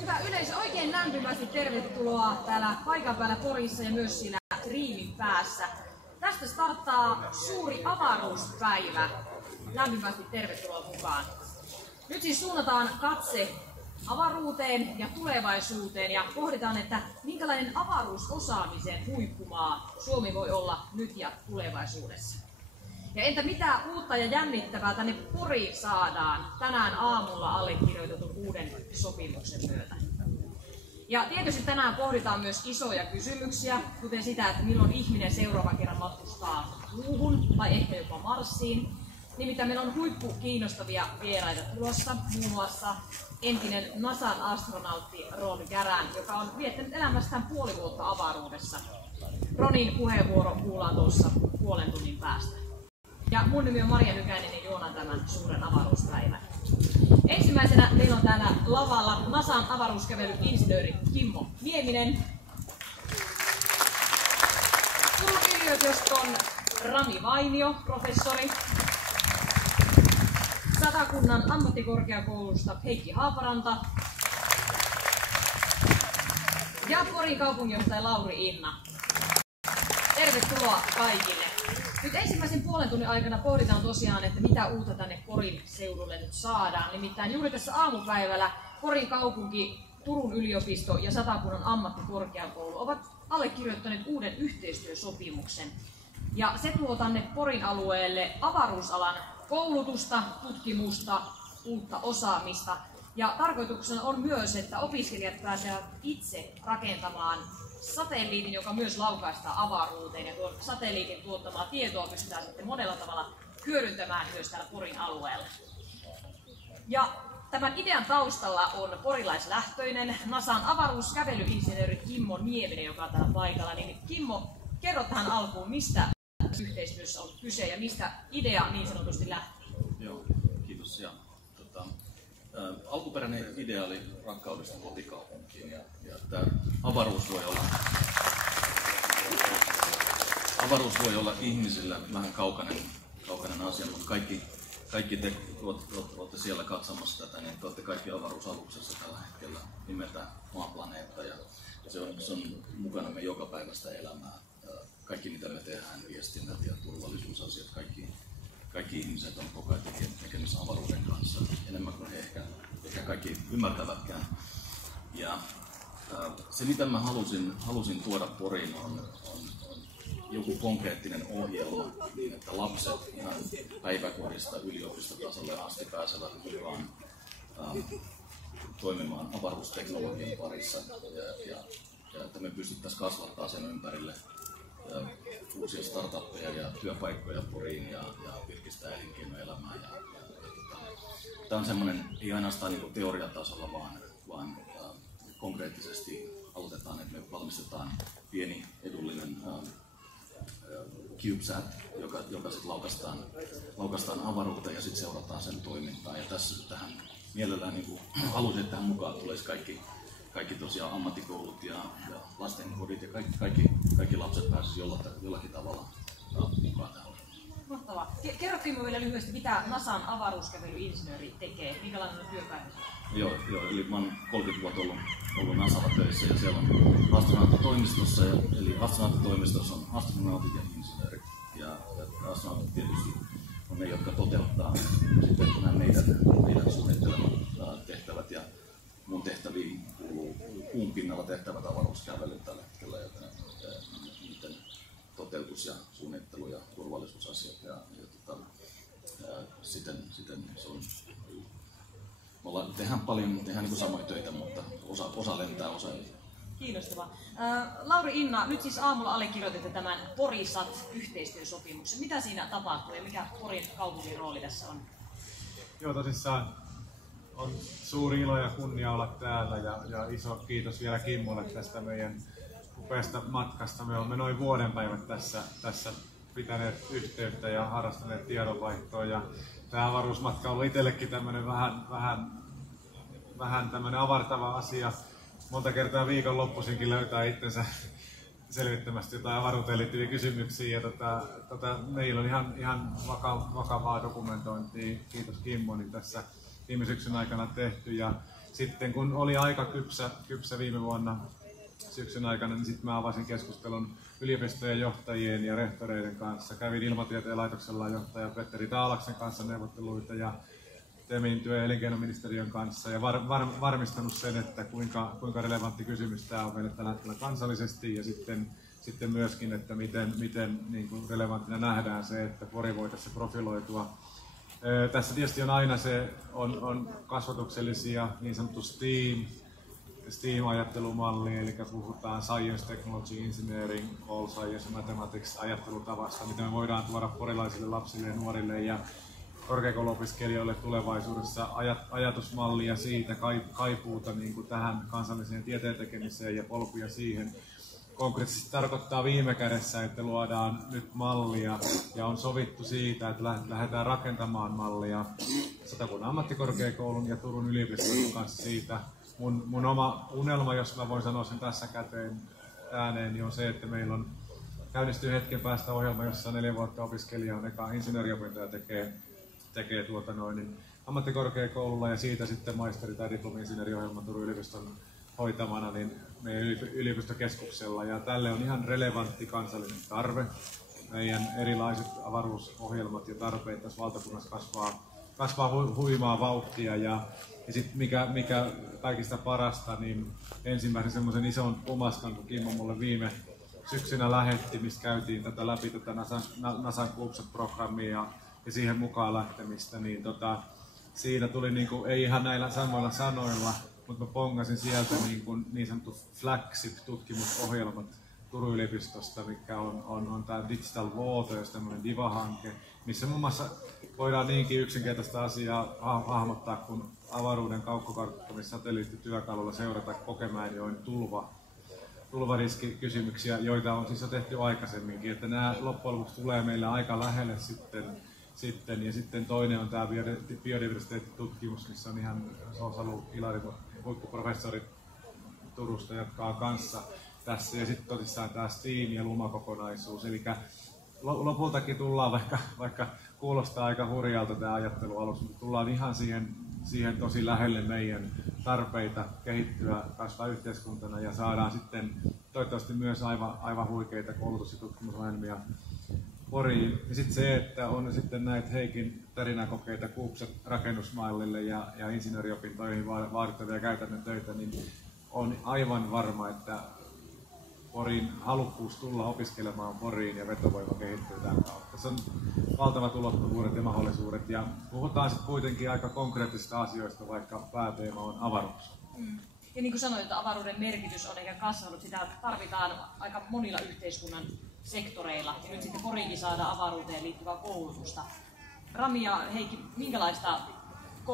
Hyvä yleisö, oikein lämpimästi tervetuloa täällä paikan päällä Porissa ja myös siinä striimin päässä. Tästä starttaa suuri avaruuspäivä. Lämpimästi tervetuloa mukaan. Nyt siis suunnataan katse avaruuteen ja tulevaisuuteen ja pohditaan, että minkälainen avaruusosaamisen huippumaa Suomi voi olla nyt ja tulevaisuudessa. Ja entä mitä uutta ja jännittävää tänne Poriin saadaan tänään aamulla allekirjoitetun uuden sopimuksen myötä? Ja tietysti tänään pohditaan myös isoja kysymyksiä, kuten sitä, että milloin ihminen seuraavan kerran matkustaa Kuuhun tai ehkä jopa Marsiin. Nimittäin meillä on huippu kiinnostavia vieraita tulossa, muun muassa entinen NASAn astronautti Ron Garang, joka on viettänyt elämästään puoli vuotta avaruudessa. Ronin puheenvuoro kuullaan tuossa puolen tunnin päästä. Ja mun nimi on Maria Nykänen ja juonan tämän suuren avaruuspäivän. Ensimmäisenä meillä on täällä lavalla NASAn avaruuskävely-insinööri Kimmo Nieminen. Turun yliopiston Rami Vainio, professori. Satakunnan ammattikorkeakoulusta Heikki Haaparanta. Ja Porin kaupunginjohtaja Lauri Inna. Tervetuloa kaikille. Nyt ensimmäisen puolen tunnin aikana pohditaan tosiaan, että mitä uutta tänne Porin seudulle nyt saadaan. Nimittäin juuri tässä aamupäivällä Porin kaupunki, Turun yliopisto ja Satakunnan ammattikorkeakoulu ovat allekirjoittaneet uuden yhteistyösopimuksen. Ja se tuo tänne Porin alueelle avaruusalan koulutusta, tutkimusta, uutta osaamista. Ja tarkoituksena on myös, että opiskelijat pääsevät itse rakentamaan satelliitin, joka myös laukaistaan avaruuteen, ja tuon satelliitin tuottamaa tietoa pystytään sitten monella tavalla hyödyntämään myös täällä Porin alueella. Ja tämän idean taustalla on porilaislähtöinen NASAn avaruuskävely-insinööri Kimmo Nieminen, joka on täällä paikalla. Niin Kimmo, kerro tähän alkuun, mistä yhteistyössä on kyse ja mistä idea niin sanotusti lähti? Joo, kiitos. Ja, alkuperäinen idea oli rakkaudesta kotikaupunkiin ja tämä avaruus voi olla ihmisillä vähän kaukainen asia, mutta kaikki te olette siellä katsomassa tätä, niin te olette kaikki avaruusaluksessa tällä hetkellä nimeltä maaplaneetta ja se on mukana me jokapäiväistä elämää. Kaikki mitä me tehdään, viestinnät ja turvallisuusasiat, kaikki ihmiset on koko ajan tekemissä avaruuden kanssa enemmän kuin he ehkä kaikki ymmärtävätkään. Ja se mitä mä halusin tuoda Poriin on joku konkreettinen ohjelma niin, että lapset ihan päiväkodista yliopistotasolle asti pääsevät mukaan toimimaan avaruusteknologian parissa ja että me pystyttäisiin kasvattaa sen ympärille uusia startuppeja ja työpaikkoja Poriin ja virkistää elinkeinoelämää. Tämä on semmoinen, ei ainoastaan niin teoriatasolla, vaan konkreettisesti aloitetaan, että me valmistetaan pieni edullinen CubeSat, joka sitten laukaistaan avaruuteen ja sitten seurataan sen toimintaa. Ja tässä tähän mielellään niin halusin, että tähän mukaan tulisi kaikki tosiaan ammattikoulut ja lastenkodit ja kaikki lapset pääsisivät jollakin tavalla mukaan tähän. Mahtavaa. Kerrotko vielä lyhyesti, mitä NASAn avaruuskävely-insinööri tekee? Minkälainen on työpäivä? Joo, eli mä oon 30 vuotta ollut NASAlla töissä ja siellä on astronauttitoimistossa, eli astronauttitoimistossa on astronautit ja insinöörit. Ja astronautit tietysti on ne, jotka toteuttaa sitten nämä meidän suunnittelemat tehtävät ja mun tehtäviin kuuluu kuun pinnalla tehtävät avaruuskävelyt tällä hetkellä, joten niiden toteutus ja suunnittelu ja turvallisuusasiat siten se on. Tehdään paljon niin samoja töitä, mutta osa lentää, osa ei. Kiinnostavaa. Lauri Inna, nyt siis aamulla allekirjoititte tämän Porisat-yhteistyösopimuksen. Mitä siinä tapahtuu ja mikä Porin kaupungin rooli tässä on? Joo, tosissaan on suuri ilo ja kunnia olla täällä ja iso kiitos vielä Kimmolle tästä meidän upeasta matkasta. Me olemme noin vuoden päivät tässä pitäneet yhteyttä ja harrastaneet tiedonvaihtoa. Ja tämä avaruusmatka on ollut itsellekin tämmöinen vähän tämmöinen avartava asia. Monta kertaa viikonloppuisinkin löytää itsensä selvittämästä jotain avaruuteen liittyviä kysymyksiä. Ja meillä on ihan vakavaa dokumentointia, kiitos Kimmo, niin tässä viime syksyn aikana tehty. Ja sitten kun oli aika kypsä viime vuonna syksyn aikana, niin sitten mä avasin keskustelun yliopistojen johtajien ja rehtoreiden kanssa. Kävin Ilmatieteen laitoksella johtaja Petteri Taalaksen kanssa neuvotteluita ja TEMin työ- ja elinkeinoministeriön kanssa ja varmistanut sen, että kuinka relevantti kysymys tämä on meille tällä hetkellä kansallisesti ja sitten myöskin, että miten niin kuin relevanttina nähdään se, että Pori voi tässä profiloitua. Tässä tietysti on aina on kasvatuksellisia niin sanottu STEAM-ajattelumalli, eli puhutaan Science, Technology, Engineering, All Science, Mathematics ajattelutavasta, mitä me voidaan tuoda porilaisille lapsille ja nuorille ja korkeakouluopiskelijoille tulevaisuudessa ajatusmallia siitä kaipuuta niin kuin tähän kansalliseen tieteen tekemiseen ja polkuja siihen. Konkreettisesti tarkoittaa viime kädessä, että luodaan nyt mallia ja on sovittu siitä, että lähdetään rakentamaan mallia Satakunnan ammattikorkeakoulun ja Turun yliopiston kanssa siitä. Mun oma unelma, jos mä voin sanoa sen tässä käteen ääneen, niin on se, että meillä on käynnistyy hetken päästä ohjelma, jossa 4 vuotta opiskelija on eka insinööriopintoja tekee ammattikorkeakoululla ja siitä sitten maisteri- tai diplomi-insinööriohjelma Turun yliopiston hoitamana niin meidän yliopistokeskuksella. Ja tälle on ihan relevantti kansallinen tarve. Meidän erilaiset avaruusohjelmat ja tarpeet tässä valtakunnassa kasvaa huimaa vauhtia. Ja sitten mikä kaikista parasta, niin ensimmäisen semmoisen ison pumaskan, kun Kimmo mulle viime syksynä lähetti, mistä käytiin läpi tätä NASAn CubeSat-programmia ja siihen mukaan lähtemistä, niin siinä tuli niinku, ei ihan näillä samoilla sanoilla, mutta mä pongasin sieltä niin sanottu flagship-tutkimusohjelmat Turun yliopistosta, mikä on tämä Digital Water, jos tämmöinen DIVA-hanke, missä muun muassa voidaan niinkin yksinkertaista asiaa hahmottaa, kun avaruuden kaukkokartoittamisatelliittityökalulla seurata Kokemäenjoen tulvariskikysymyksiä, joita on siis jo tehty aikaisemminkin, että nämä loppujen lopuksi tulee meillä aika lähelle sitten ja sitten toinen on tämä biodiversiteettitutkimus, missä on ihan Sosalu Ilari, huippuprofessori Turusta jatkaa kanssa tässä ja sitten tosissaan tämä STEAM ja LUMA-kokonaisuus, eli lopultakin tullaan, vaikka kuulostaa aika hurjalta tämä ajattelu aluksi, mutta tullaan ihan siihen tosi lähelle meidän tarpeita kehittyä, kasvaa yhteiskuntana ja saadaan sitten toivottavasti myös aivan huikeita koulutus- ja tutkimusohjelmia Poriin. Ja sitten se, että on sitten näitä Heikin tarinakokeita CubeSat-rakennusmallille ja insinööriopintoihin vaadittavia käytännön töitä, niin on aivan varma, että Porin halukkuus tulla opiskelemaan Poriin ja vetovoima kehittyy tämän kautta. Se on valtavat ulottuvuudet ja mahdollisuudet ja puhutaan sitten kuitenkin aika konkreettisista asioista, vaikka pääteema on avaruus. Ja niin kuin sanoit, että avaruuden merkitys on ehkä kasvanut, sitä tarvitaan aika monilla yhteiskunnan sektoreilla ja nyt sitten Poriinkin saadaan avaruuteen liittyvää koulutusta. Rami ja Heikki, minkälaista